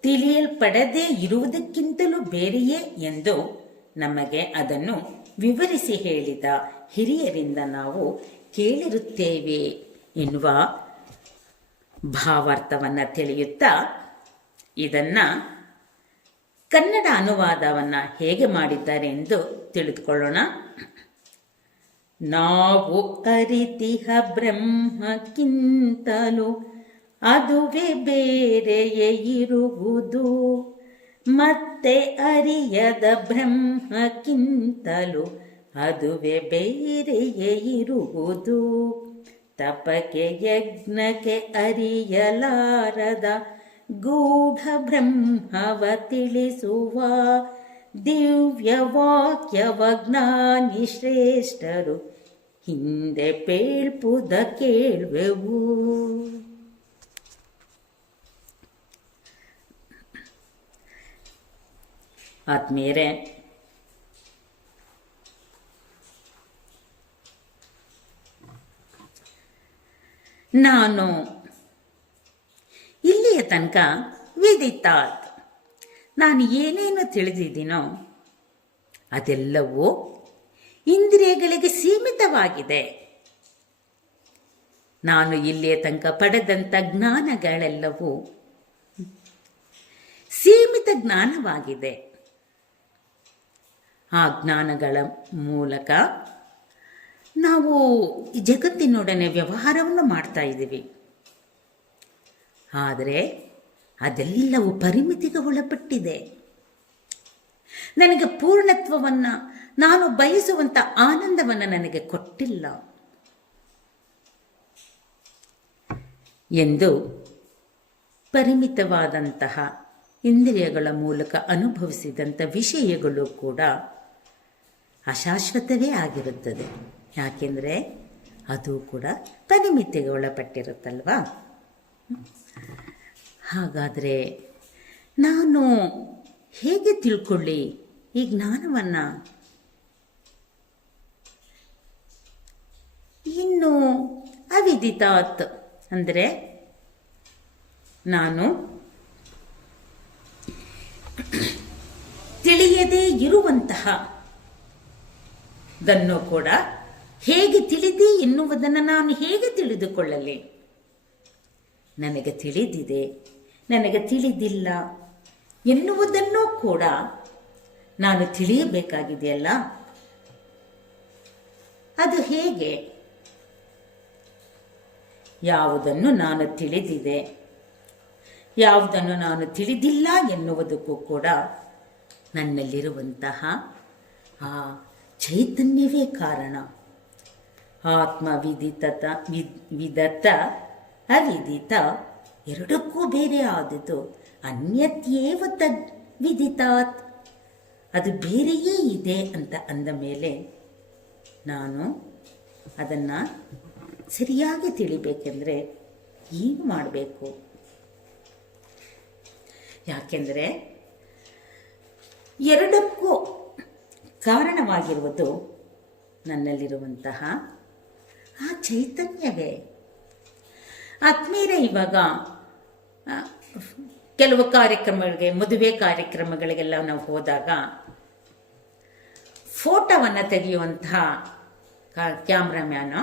ತಿಳಿಯಲ್ಪಡದೇ ಇರುವುದಕ್ಕಿಂತಲೂ ಬೇರೆಯೇ ಎಂದು ನಮಗೆ ಅದನ್ನು ವಿವರಿಸಿ ಹೇಳಿದ ಹಿರಿಯರಿಂದ ನಾವು ಕೇಳಿರುತ್ತೇವೆ ಎನ್ನುವ ಭಾವಾರ್ಥವನ್ನು ತಿಳಿಯುತ್ತಾ ಇದನ್ನು ಕನ್ನಡ ಅನುವಾದವನ್ನು ಹೇಗೆ ಮಾಡಿದ್ದಾರೆ ಎಂದು ತಿಳಿದುಕೊಳ್ಳೋಣ. ನಾವು ಅರಿತಿಹ ಬ್ರಹ್ಮಕ್ಕಿಂತಲೂ ಅದುವೇ ಬೇರೆಯೇ ಇರುವುದು, ಮತ್ತೆ ಅರಿಯದ ಬ್ರಹ್ಮಕ್ಕಿಂತಲೂ ಅದುವೇ ಬೇರೆಯೇ ಇರುವುದು. ತಪಕ್ಕೆ ಯಜ್ಞಕ್ಕೆ ಅರಿಯಲಾರದ ಗೂಢ ಬ್ರಹ್ಮವ ತಿಳಿಸುವ ದಿವ್ಯ ವಾಕ್ಯವ ಜ್ಞಾನಿ ಶ್ರೇಷ್ಠರು ಹಿಂದೆ ಪೇಳ್ಪುದ ಕೇಳ್ವೆವು. ಆತ್ಮೀಯರೇ, ನಾನು ಇಲ್ಲಿಯ ತನಕ ವಿದಿತಾತ್ ನಾನು ಏನೇನು ತಿಳಿದಿದ್ದೀನೋ ಅದೆಲ್ಲವೂ ಇಂದ್ರಿಯಗಳಿಗೆ ಸೀಮಿತವಾಗಿದೆ. ನಾನು ಇಲ್ಲಿಯ ತನಕ ಪಡೆದಂಥ ಜ್ಞಾನಗಳೆಲ್ಲವೂ ಸೀಮಿತ ಜ್ಞಾನವಾಗಿದೆ. ಆ ಜ್ಞಾನಗಳ ಮೂಲಕ ನಾವು ಈ ಜಗತ್ತಿನೊಡನೆ ವ್ಯವಹಾರವನ್ನು ಮಾಡ್ತಾ ಇದ್ದೀವಿ. ಆದರೆ ಅದೆಲ್ಲವೂ ಪರಿಮಿತಿಗೆ ಒಳಪಟ್ಟಿದೆ. ನನಗೆ ಪೂರ್ಣತ್ವವನ್ನು, ನಾನು ಬಯಸುವಂಥ ಆನಂದವನ್ನು ನನಗೆ ಕೊಟ್ಟಿಲ್ಲ ಎಂದು ಪರಿಮಿತವಾದಂತಹ ಇಂದ್ರಿಯಗಳ ಮೂಲಕ ಅನುಭವಿಸಿದಂಥ ವಿಷಯಗಳು ಕೂಡ ಅಶಾಶ್ವತವೇ ಆಗಿರುತ್ತದೆ. ಯಾಕೆಂದರೆ ಅದು ಕೂಡ ಪರಿಮಿತಿಗೆ ಒಳಪಟ್ಟಿರುತ್ತಲ್ವಾ. ಹಾಗಾದರೆ ನಾನು ಹೇಗೆ ತಿಳ್ಕೊಳ್ಳಿ ಈ ಜ್ಞಾನವನ್ನು? ಇನ್ನು ಅವಿದಿತಾತ್ ಅಂದರೆ ನಾನು ತಿಳಿಯದೇ ಇರುವಂತಹ ದನ್ನು ಕೂಡ ಹೇಗೆ ತಿಳಿದಿ ಎನ್ನುವುದನ್ನು ನಾನು ಹೇಗೆ ತಿಳಿದುಕೊಳ್ಳಲಿ? ನನಗೆ ತಿಳಿದಿದೆ, ನನಗೆ ತಿಳಿದಿಲ್ಲ ಎನ್ನುವುದನ್ನೂ ಕೂಡ ನಾನು ತಿಳಿಯಬೇಕಾಗಿದೆಯಲ್ಲ. ಅದು ಹೇಗೆ? ಯಾವುದನ್ನು ನಾನು ತಿಳಿದಿದೆ, ಯಾವುದನ್ನು ನಾನು ತಿಳಿದಿಲ್ಲ ಎನ್ನುವುದಕ್ಕೂ ಕೂಡ ನನ್ನಲ್ಲಿರುವಂತಹ ಆ ಚೈತನ್ಯವೇ ಕಾರಣ. ಆತ್ಮವಿದಿತ ವಿದತ ಅವಿದಿತ ಎರಡಕ್ಕೂ ಬೇರೆ ಆದದ್ದು. ಅನ್ಯತ್ಯೇವ ತದ್ ವಿದಿತಾತ್, ಅದು ಬೇರೆಯೇ ಇದೆ ಅಂತ ಅಂದ ಮೇಲೆ ನಾನು ಅದನ್ನು ಸರಿಯಾಗಿ ತಿಳಿಬೇಕೆಂದರೆ ಏನು ಮಾಡಬೇಕು? ಯಾಕೆಂದರೆ ಎರಡಕ್ಕೂ ಕಾರಣವಾಗಿರುವುದು ನನ್ನಲ್ಲಿರುವಂತಹ ಆ ಚೈತನ್ಯವೇ. ಆತ್ಮೀಯರೇ, ಇವಾಗ ಕೆಲವು ಕಾರ್ಯಕ್ರಮಗಳಿಗೆ, ಮದುವೆ ಕಾರ್ಯಕ್ರಮಗಳಿಗೆಲ್ಲ ನಾವು ಹೋದಾಗ ಫೋಟೋವನ್ನು ತೆಗೆಯುವಂತಹ ಕ್ಯಾಮ್ರಾಮ್ಯಾನು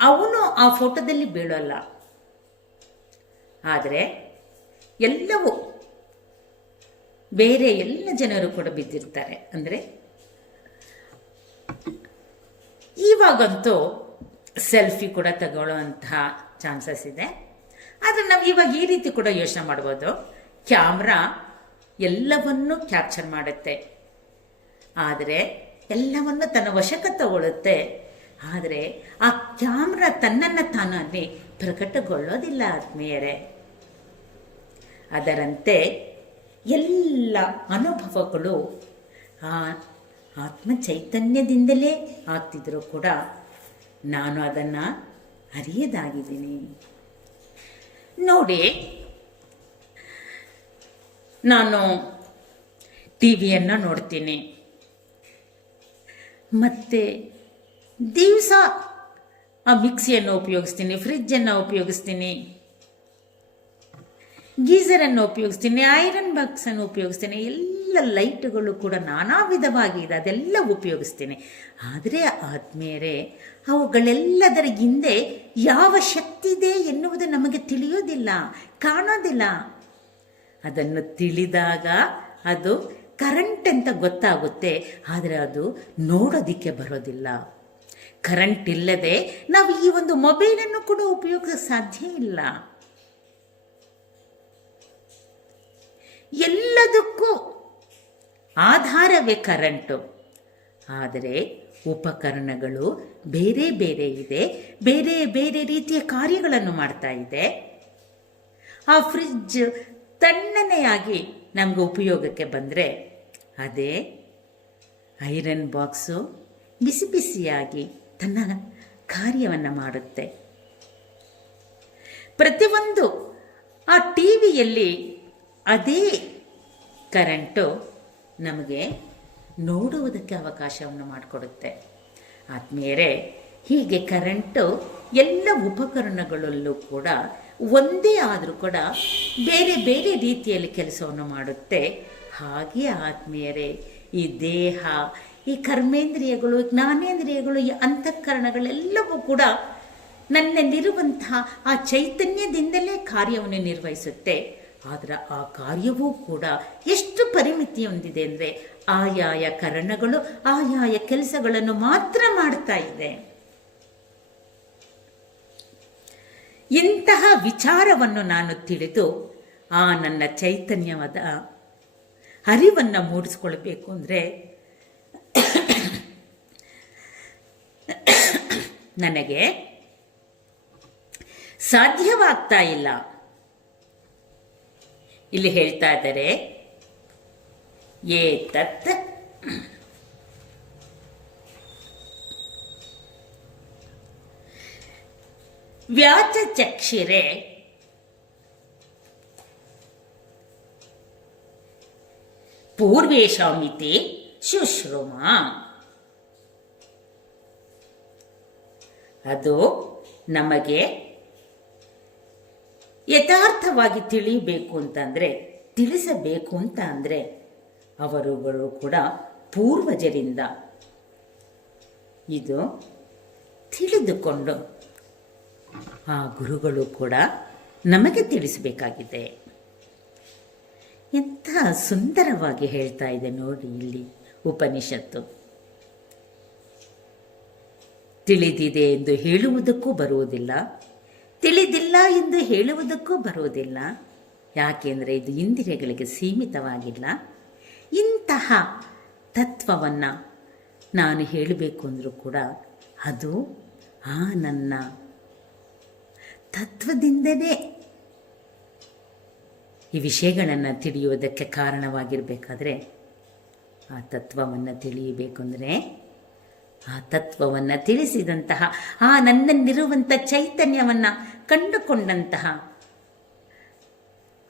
ಅವನು ಆ ಫೋಟೋದಲ್ಲಿ ಬೀಳೋಲ್ಲ. ಆದರೆ ಎಲ್ಲವೂ ಬೇರೆ ಎಲ್ಲ ಜನರು ಕೂಡ ಬಿದ್ದಿರ್ತಾರೆ. ಅಂದರೆ ಇವಾಗಂತೂ ಸೆಲ್ಫಿ ಕೂಡ ತಗೊಳ್ಳುವಂತಹ ಚಾನ್ಸಸ್ ಇದೆ. ಆದರೆ ನಾವು ಇವಾಗ ಈ ರೀತಿ ಕೂಡ ಯೋಚನೆ ಮಾಡ್ಬೋದು, ಕ್ಯಾಮ್ರಾ ಎಲ್ಲವನ್ನೂ ಕ್ಯಾಪ್ಚರ್ ಮಾಡುತ್ತೆ, ಆದರೆ ಎಲ್ಲವನ್ನು ತನ್ನ ವಶಕ್ಕೆ ತಗೊಳ್ಳುತ್ತೆ. ಆದರೆ ಆ ಕ್ಯಾಮ್ರಾ ತನ್ನನ್ನು ತಾನಲ್ಲಿ ಪ್ರಕಟಗೊಳ್ಳೋದಿಲ್ಲ ಆತ್ಮೀಯರೇ. ಅದರಂತೆ ಎಲ್ಲ ಅನುಭವಗಳು ಆ ಆತ್ಮ ಚೈತನ್ಯದಿಂದಲೇ ಆಗ್ತಿದ್ರೂ ಕೂಡ ನಾನು ಅದನ್ನು ಅರಿಯದಾಗಿದ್ದೀನಿ. ನೋಡಿ, ನಾನು ಟಿವಿಯನ್ನು ನೋಡ್ತೀನಿ, ಮತ್ತು ದಿವಸ ಆ ಮಿಕ್ಸಿಯನ್ನು ಉಪಯೋಗಿಸ್ತೀನಿ, ಫ್ರಿಜ್ಜನ್ನು ಉಪಯೋಗಿಸ್ತೀನಿ, ಗೀಸರನ್ನು ಉಪಯೋಗಿಸ್ತೀನಿ, ಐರನ್ ಬಾಕ್ಸನ್ನು ಉಪಯೋಗಿಸ್ತೀನಿ. ಎಲ್ಲ ಲೈಟ್ಗಳು ಕೂಡ ನಾನಾ ವಿಧವಾಗಿದೆ, ಅದೆಲ್ಲ ಉಪಯೋಗಿಸ್ತೀನಿ. ಆದರೆ ಆತ್ಮೀಯರೇ, ಅವುಗಳೆಲ್ಲದರ ಹಿಂದೆ ಯಾವ ಶಕ್ತಿ ಇದೆ ಎನ್ನುವುದು ನಮಗೆ ತಿಳಿಯೋದಿಲ್ಲ, ಕಾಣೋದಿಲ್ಲ. ಅದನ್ನು ತಿಳಿದಾಗ ಅದು ಕರೆಂಟ್ ಅಂತ ಗೊತ್ತಾಗುತ್ತೆ, ಆದರೆ ಅದು ನೋಡೋದಿಕ್ಕೆ ಬರೋದಿಲ್ಲ. ಕರೆಂಟ್ ಇಲ್ಲದೆ ನಾವು ಈ ಒಂದು ಮೊಬೈಲನ್ನು ಕೂಡ ಉಪಯೋಗಿಸೋಕೆ ಸಾಧ್ಯ ಇಲ್ಲ. ಎಲ್ಲದಕ್ಕೂ ಆಧಾರವೇ ಕರೆಂಟು. ಆದರೆ ಉಪಕರಣಗಳು ಬೇರೆ ಬೇರೆ ಇದೆ, ಬೇರೆ ಬೇರೆ ರೀತಿಯ ಕಾರ್ಯಗಳನ್ನು ಮಾಡ್ತಾ ಇದೆ. ಆ ಫ್ರಿಡ್ಜ್ ತಣ್ಣನೆಯಾಗಿ ನಮಗೆ ಉಪಯೋಗಕ್ಕೆ ಬಂದರೆ, ಅದೇ ಐರನ್ ಬಾಕ್ಸು ಬಿಸಿ ಬಿಸಿಯಾಗಿ ತನ್ನ ಕಾರ್ಯವನ್ನು ಮಾಡುತ್ತೆ. ಪ್ರತಿಯೊಂದು ಆ ಟಿವಿಯಲ್ಲಿ ಅದೇ ಕರೆಂಟು ನಮಗೆ ನೋಡುವುದಕ್ಕೆ ಅವಕಾಶವನ್ನು ಮಾಡಿಕೊಡುತ್ತೆ. ಆತ್ಮೀಯರೇ, ಹೀಗೆ ಕರೆಂಟು ಎಲ್ಲ ಉಪಕರಣಗಳಲ್ಲೂ ಕೂಡ ಒಂದೇ ಆದರೂ ಕೂಡ ಬೇರೆ ಬೇರೆ ರೀತಿಯಲ್ಲಿ ಕೆಲಸವನ್ನು ಮಾಡುತ್ತೆ. ಹಾಗೆ ಆತ್ಮೀಯರೇ, ಈ ದೇಹ, ಈ ಕರ್ಮೇಂದ್ರಿಯಗಳು, ಜ್ಞಾನೇಂದ್ರಿಯಗಳು, ಈ ಅಂತಃಕರಣಗಳೆಲ್ಲವೂ ಕೂಡ ನನ್ನಲ್ಲಿರುವಂತಹ ಆ ಚೈತನ್ಯದಿಂದಲೇ ಕಾರ್ಯವನ್ನು ನಿರ್ವಹಿಸುತ್ತೆ. ಆದರೆ ಆ ಕಾರ್ಯವೂ ಕೂಡ ಎಷ್ಟು ಪರಿಮಿತಿ ಹೊಂದಿದೆ ಅಂದರೆ, ಆಯಾಯ ಕರಣಗಳು ಆಯಾಯ ಕೆಲಸಗಳನ್ನು ಮಾತ್ರ ಮಾಡ್ತಾ ಇದೆ. ಇಂತಹ ವಿಚಾರವನ್ನು ನಾನು ತಿಳಿದು ಆ ನನ್ನ ಚೈತನ್ಯವಾದ ಅರಿವನ್ನು ಮೂಡಿಸ್ಕೊಳ್ಬೇಕು ಅಂದರೆ ನನಗೆ ಸಾಧ್ಯವಾಗ್ತಾ ಇಲ್ಲ. ಇಲ್ಲಿ ಹೇಳ್ತಾ ಇದ್ದಾರೆ, ಏತತ್ ವ್ಯಾಚಚಕ್ಷಿರೆ ಪೂರ್ವೇಶಾಮಿತಿ ಶುಶ್ರೂಮ. ಅದು ನಮಗೆ ಯಥಾರ್ಥವಾಗಿ ತಿಳಿಯಬೇಕು ಅಂತಂದರೆ, ತಿಳಿಸಬೇಕು ಅಂತ ಅಂದರೆ, ಅವರುಗಳು ಕೂಡ ಪೂರ್ವಜರಿಂದ ಇದು ತಿಳಿದುಕೊಂಡು ಆ ಗುರುಗಳು ಕೂಡ ನಮಗೆ ತಿಳಿಸಬೇಕಾಗಿದೆ. ಎಂಥ ಸುಂದರವಾಗಿ ಹೇಳ್ತಾ ಇದೆ ನೋಡಿ ಇಲ್ಲಿ ಉಪನಿಷತ್ತು. ತಿಳಿದಿದೆ ಎಂದು ಹೇಳುವುದಕ್ಕೂ ಬರುವುದಿಲ್ಲ, ತಿಳಿದಿಲ್ಲ ಎಂದು ಹೇಳುವುದಕ್ಕೂ ಬರುವುದಿಲ್ಲ. ಯಾಕೆಂದರೆ ಇದು ಇಂದ್ರಿಯಗಳಿಗೆ ಸೀಮಿತವಾಗಿಲ್ಲ. ಇಂತಹ ತತ್ವವನ್ನು ನಾನು ಹೇಳಬೇಕು ಅಂದರೂ ಕೂಡ ಅದು ಆ ನನ್ನ ತತ್ವದಿಂದಲೇ ಈ ವಿಷಯಗಳನ್ನು ತಿಳಿಯುವುದಕ್ಕೆ ಕಾರಣವಾಗಿರಬೇಕಾದ್ರೆ ಆ ತತ್ವವನ್ನು ತಿಳಿಯಬೇಕು ಅಂದರೆ ಆ ತತ್ವವನ್ನು ತಿಳಿಸಿದಂತಹ ಆ ನನ್ನಲ್ಲಿರುವಂಥ ಚೈತನ್ಯವನ್ನು ಕಂಡುಕೊಂಡಂತಹ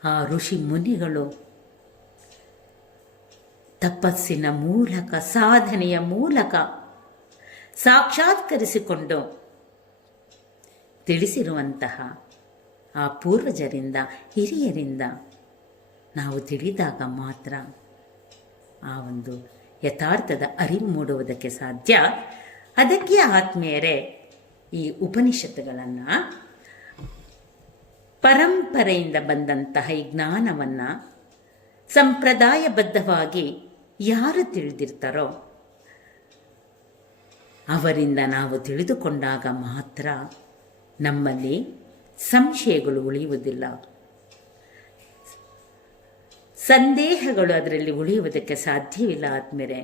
ಆ ಋಷಿ ಮುನಿಗಳು ತಪಸ್ಸಿನ ಮೂಲಕ, ಸಾಧನೆಯ ಮೂಲಕ ಸಾಕ್ಷಾತ್ಕರಿಸಿಕೊಂಡು ತಿಳಿಸಿರುವಂತಹ ಆ ಪೂರ್ವಜರಿಂದ, ಹಿರಿಯರಿಂದ ನಾವು ತಿಳಿದಾಗ ಮಾತ್ರ ಆ ಒಂದು ಯಥಾರ್ಥದ ಅರಿವು ಮೂಡುವುದಕ್ಕೆ ಸಾಧ್ಯ. ಅದಕ್ಕೆ ಆತ್ಮೀಯರೇ ಈ ಉಪನಿಷತ್ತುಗಳನ್ನು, ಪರಂಪರೆಯಿಂದ ಬಂದಂತಹ ಈ ಜ್ಞಾನವನ್ನು ಸಂಪ್ರದಾಯಬದ್ಧವಾಗಿ ಯಾರು ತಿಳಿದಿರ್ತಾರೋ ಅವರಿಂದ ನಾವು ತಿಳಿದುಕೊಂಡಾಗ ಮಾತ್ರ ನಮ್ಮಲ್ಲಿ ಸಂಶಯಗಳು ಉಳಿಯುವುದಿಲ್ಲ, ಸಂದೇಹಗಳು ಅದರಲ್ಲಿ ಉಳಿಯುವುದಕ್ಕೆ ಸಾಧ್ಯವಿಲ್ಲ ಆದ್ಮೇಲೆ.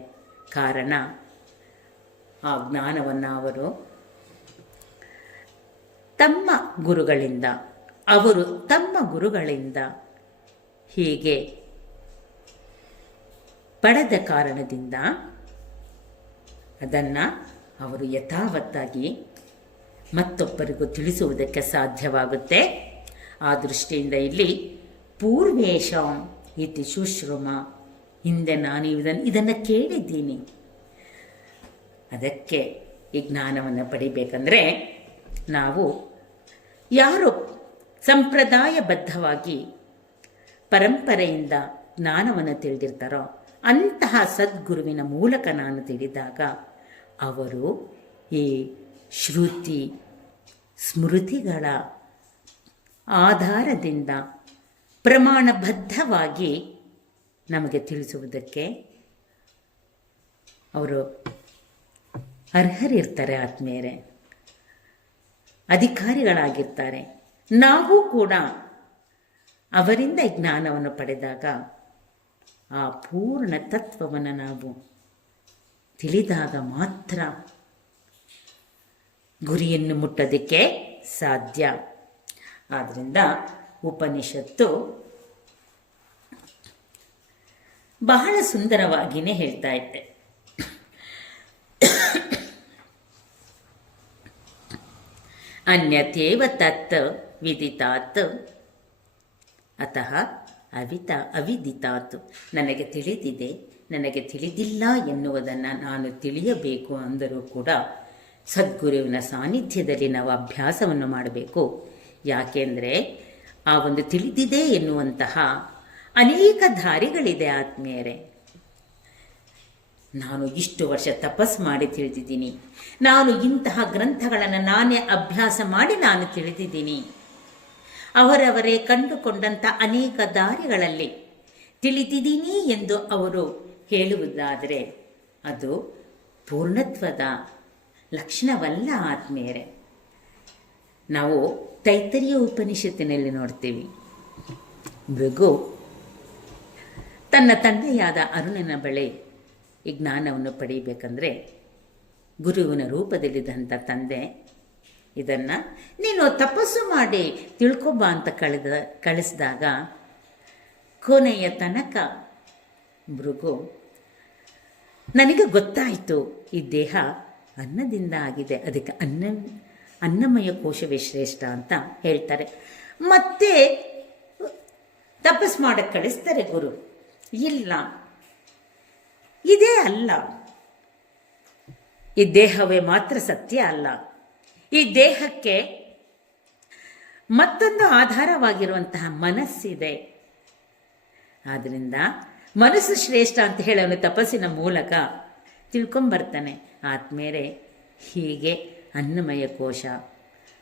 ಕಾರಣ ಆ ಜ್ಞಾನವನ್ನು ಅವರು ತಮ್ಮ ಗುರುಗಳಿಂದ ಹೀಗೆ ಪಡೆದ ಕಾರಣದಿಂದ ಅದನ್ನು ಅವರು ಯಥಾವತ್ತಾಗಿ ಮತ್ತೊಬ್ಬರಿಗೂ ತಿಳಿಸುವುದಕ್ಕೆ ಸಾಧ್ಯವಾಗುತ್ತೆ. ಆ ದೃಷ್ಟಿಯಿಂದ ಇಲ್ಲಿ ಪೂರ್ವೇಶಂ ಇತಿ ಶುಶ್ರುಮ, ಹಿಂದೆ ನಾನು ಇದನ್ನು ಕೇಳಿದ್ದೀನಿ. ಅದಕ್ಕೆ ಈ ಜ್ಞಾನವನ್ನು ಪಡಿಬೇಕಂದ್ರೆ ನಾವು ಯಾರು ಸಂಪ್ರದಾಯಬದ್ಧವಾಗಿ ಪರಂಪರೆಯಿಂದ ಜ್ಞಾನವನ್ನು ತಿಳಿದಿರ್ತಾರೋ ಅಂತಹ ಸದ್ಗುರುವಿನ ಮೂಲಕ ನಾನು ತಿಳಿದಾಗ ಅವರು ಈ ಶ್ರುತಿ ಸ್ಮೃತಿಗಳ ಆಧಾರದಿಂದ ಪ್ರಮಾಣಬದ್ಧವಾಗಿ ನಮಗೆ ತಿಳಿಸುವುದಕ್ಕೆ ಅವರು ಅರ್ಹರಿರ್ತಾರೆ, ಆತ್ಮೀಯರೇ, ಅಧಿಕಾರಿಗಳಾಗಿರ್ತಾರೆ. ನಾವು ಕೂಡ ಅವರಿಂದ ಈ ಜ್ಞಾನವನ್ನು ಪಡೆದಾಗ ಆ ಪೂರ್ಣ ತತ್ವವನ್ನು ನಾವು ತಿಳಿದಾಗ ಮಾತ್ರ ಗುರಿಯನ್ನು ಮುಟ್ಟೋದಕ್ಕೆ ಸಾಧ್ಯ. ಆದ್ದರಿಂದ ಉಪನಿಷತ್ತು ಬಹಳ ಸುಂದರವಾಗಿಯೇ ಹೇಳ್ತಾ ಇದ್ದೆ. ಅನ್ಯತೇವ ತತ್ ವಿದಿತಾತ್ ಅತಃ ಅವಿದಿತಾತ್. ನನಗೆ ತಿಳಿದಿದೆ, ನನಗೆ ತಿಳಿದಿಲ್ಲ ಎನ್ನುವುದನ್ನು ನಾನು ತಿಳಿಯಬೇಕು ಅಂದರೂ ಕೂಡ ಸದ್ಗುರುವಿನ ಸಾನ್ನಿಧ್ಯದಲ್ಲಿ ನಾವು ಅಭ್ಯಾಸವನ್ನು ಮಾಡಬೇಕು. ಯಾಕೆಂದರೆ ಆ ಒಂದು ತಿಳಿದಿದೆ ಎನ್ನುವಂತಹ ಅನೇಕ ದಾರಿಗಳಿದೆ ಆತ್ಮೀಯರೇ. ನಾನು ಇಷ್ಟು ವರ್ಷ ತಪಸ್ಸು ಮಾಡಿ ತಿಳಿದಿದ್ದೀನಿ, ನಾನು ಇಂತಹ ಗ್ರಂಥಗಳನ್ನು ನಾನೇ ಅಭ್ಯಾಸ ಮಾಡಿ ನಾನು ತಿಳಿದಿದ್ದೀನಿ. ಅವರವರೇ ಕಂಡುಕೊಂಡಂಥ ಅನೇಕ ದಾರಿಗಳಲ್ಲಿ ತಿಳಿದಿದ್ದೀನಿ ಎಂದು ಅವರು ಹೇಳುವುದಾದರೆ ಅದು ಪೂರ್ಣತ್ವದ ಲಕ್ಷಣವಲ್ಲ ಆತ್ಮೀಯರೇ. ನಾವು ತೈತರಿಯ ಉಪನಿಷತ್ತಿನಲ್ಲಿ ನೋಡ್ತೀವಿ, ಭೃಗು ತನ್ನ ತಂದೆಯಾದ ಅರುಣನ ಬಳಿ ಈ ಜ್ಞಾನವನ್ನು ಪಡೆಯಬೇಕಂದ್ರೆ ಗುರುವಿನ ರೂಪದಲ್ಲಿದ್ದಂಥ ತಂದೆ ಇದನ್ನು ನೀನು ತಪಸ್ಸು ಮಾಡಿ ತಿಳ್ಕೊಬಾ ಅಂತ ಕಳಿಸಿದಾಗ ಕೊನೆಯ ತನಕ ಭೃಗು ನನಗೆ ಗೊತ್ತಾಯಿತು ಈ ದೇಹ ಅನ್ನದಿಂದ ಆಗಿದೆ, ಅದಕ್ಕೆ ಅನ್ನಮಯ ಕೋಶವೇ ಶ್ರೇಷ್ಠ ಅಂತ ಹೇಳ್ತಾರೆ. ಮತ್ತೆ ತಪಸ್ ಮಾಡಕ್ಕೆ ಕಳಿಸ್ತಾರೆ ಗುರು. ಇಲ್ಲ, ಇದೇ ಅಲ್ಲ, ಈ ದೇಹವೇ ಮಾತ್ರ ಸತ್ಯ ಅಲ್ಲ, ಈ ದೇಹಕ್ಕೆ ಮತ್ತೊಂದು ಆಧಾರವಾಗಿರುವಂತಹ ಮನಸ್ಸಿದೆ. ಆದ್ದರಿಂದ ಮನಸ್ಸು ಶ್ರೇಷ್ಠ ಅಂತ ಹೇಳಿ ಅವನು ತಪಸ್ಸಿನ ಮೂಲಕ ತಿಳ್ಕೊಂಬರ್ತಾನೆ. ಆದ್ಮೇಲೆ ಹೀಗೆ ಅನ್ನಮಯ ಕೋಶ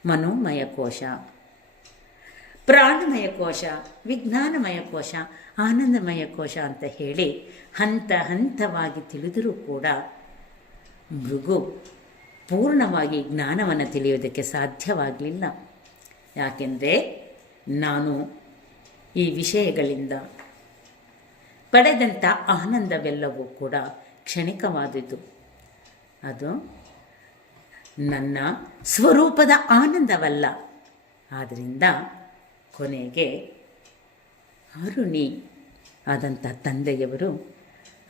ಮನೋಮಯ ಕೋಶ, ಪ್ರಾಣಮಯ ಕೋಶ, ವಿಜ್ಞಾನಮಯ ಕೋಶ, ಆನಂದಮಯ ಕೋಶ ಅಂತ ಹೇಳಿ ಹಂತ ಹಂತವಾಗಿ ತಿಳಿದರೂ ಕೂಡ ಮೃಗು ಪೂರ್ಣವಾಗಿ ಜ್ಞಾನವನ್ನು ತಿಳಿಯೋದಕ್ಕೆ ಸಾಧ್ಯವಾಗಲಿಲ್ಲ. ಯಾಕೆಂದರೆ ನಾನು ಈ ವಿಷಯಗಳಿಂದ ಪಡೆದಂಥ ಆನಂದವೆಲ್ಲವೂ ಕೂಡ ಕ್ಷಣಿಕವಾದುದು. ಅದು ನನ್ನ ಸ್ವರೂಪದ ಆನಂದವಲ್ಲ. ಆದ್ದರಿಂದ ಕೊನೆಗೆ ಅರುಣಿ ಆದಂಥ ತಂದೆಯವರು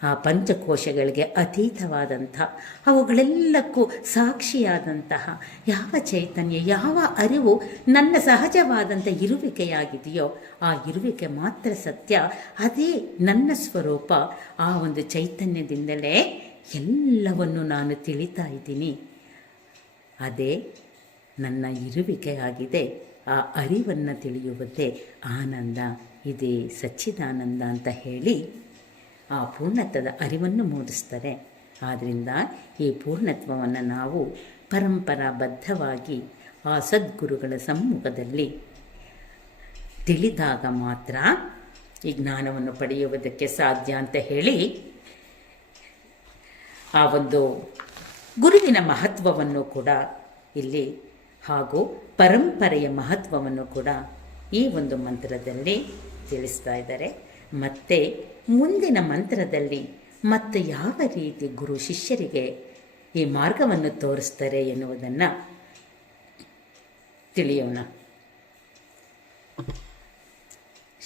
ಆ ಪಂಚಕೋಶಗಳಿಗೆ ಅತೀತವಾದಂಥ, ಅವುಗಳೆಲ್ಲಕ್ಕೂ ಸಾಕ್ಷಿಯಾದಂತಹ ಯಾವ ಚೈತನ್ಯ, ಯಾವ ಅರಿವು ನನ್ನ ಸಹಜವಾದಂಥ ಇರುವಿಕೆಯಾಗಿದೆಯೋ ಆ ಇರುವಿಕೆ ಮಾತ್ರ ಸತ್ಯ. ಅದೇ ನನ್ನ ಸ್ವರೂಪ. ಆ ಒಂದು ಚೈತನ್ಯದಿಂದಲೇ ಎಲ್ಲವನ್ನು ನಾನು ತಿಳಿತಾ ಇದ್ದೀನಿ. ಅದೇ ನನ್ನ ಇರುವಿಕೆಯಾಗಿದೆ. ಆ ಅರಿವನ್ನು ತಿಳಿಯುವುದೇ ಆನಂದ, ಇದೇ ಸಚ್ಚಿದಾನಂದ ಅಂತ ಹೇಳಿ ಆ ಪೂರ್ಣತ್ವದ ಅರಿವನ್ನು ಮೂಡಿಸ್ತಾರೆ. ಆದ್ದರಿಂದ ಈ ಪೂರ್ಣತ್ವವನ್ನು ನಾವು ಪರಂಪರಾಬದ್ಧವಾಗಿ ಆ ಸದ್ಗುರುಗಳ ಸಮ್ಮುಖದಲ್ಲಿ ತಿಳಿದಾಗ ಮಾತ್ರ ಈ ಜ್ಞಾನವನ್ನು ಪಡೆಯುವುದಕ್ಕೆ ಸಾಧ್ಯ ಅಂತ ಹೇಳಿ ಆ ಒಂದು ಗುರುವಿನ ಮಹತ್ವವನ್ನು ಕೂಡ ಇಲ್ಲಿ ಹಾಗೂ ಪರಂಪರೆಯ ಮಹತ್ವವನ್ನು ಕೂಡ ಈ ಒಂದು ಮಂತ್ರದಲ್ಲಿ ತಿಳಿಸ್ತಾ ಇದ್ದಾರೆ. ಮತ್ತು ಮುಂದಿನ ಮಂತ್ರದಲ್ಲಿ ಮತ್ತೆ ಯಾವ ರೀತಿ ಗುರು ಶಿಷ್ಯರಿಗೆ ಈ ಮಾರ್ಗವನ್ನು ತೋರಿಸ್ತಾರೆ ಎನ್ನುವುದನ್ನು ತಿಳಿಯೋಣ.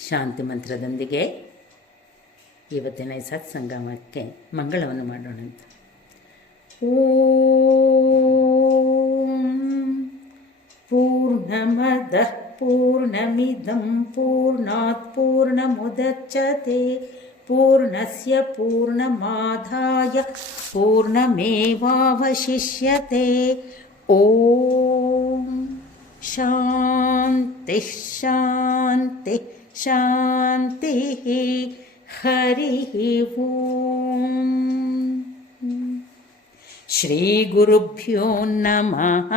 ಶಾಂತಿ ಮಂತ್ರದೊಂದಿಗೆ ಇವತ್ತಿನ ಈ ಸತ್ಸಂಗಮಕ್ಕೆ ಮಂಗಳವನ್ನು ಮಾಡೋಣ ಅಂತ. ಓಂ ಪೂರ್ಣಮದಃ ಪೂರ್ಣಮಿದಂ ಪೂರ್ಣಾತ್ ಪೂರ್ಣಮುದಚ್ಯತೆ ಪೂರ್ಣಸ್ಯ ಪೂರ್ಣಮಾದಾಯ ಪೂರ್ಣಮೇವಾವಶಿಷ್ಯತೆ. ಓಂ ಶಾಂತಿ ಶಾಂತಿ ಶಾಂತಿ. ಹರಿ ಓಂ. ಶ್ರೀ ಗುರುಭ್ಯೋ ನಮಃ.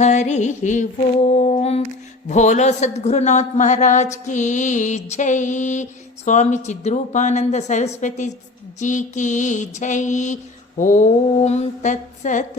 हरि ओम. भोलो सद्गुरुनाथ महाराज की जय. स्वामी चिद्रूपानंद सरस्वती जी की जय. ओम तत्सत.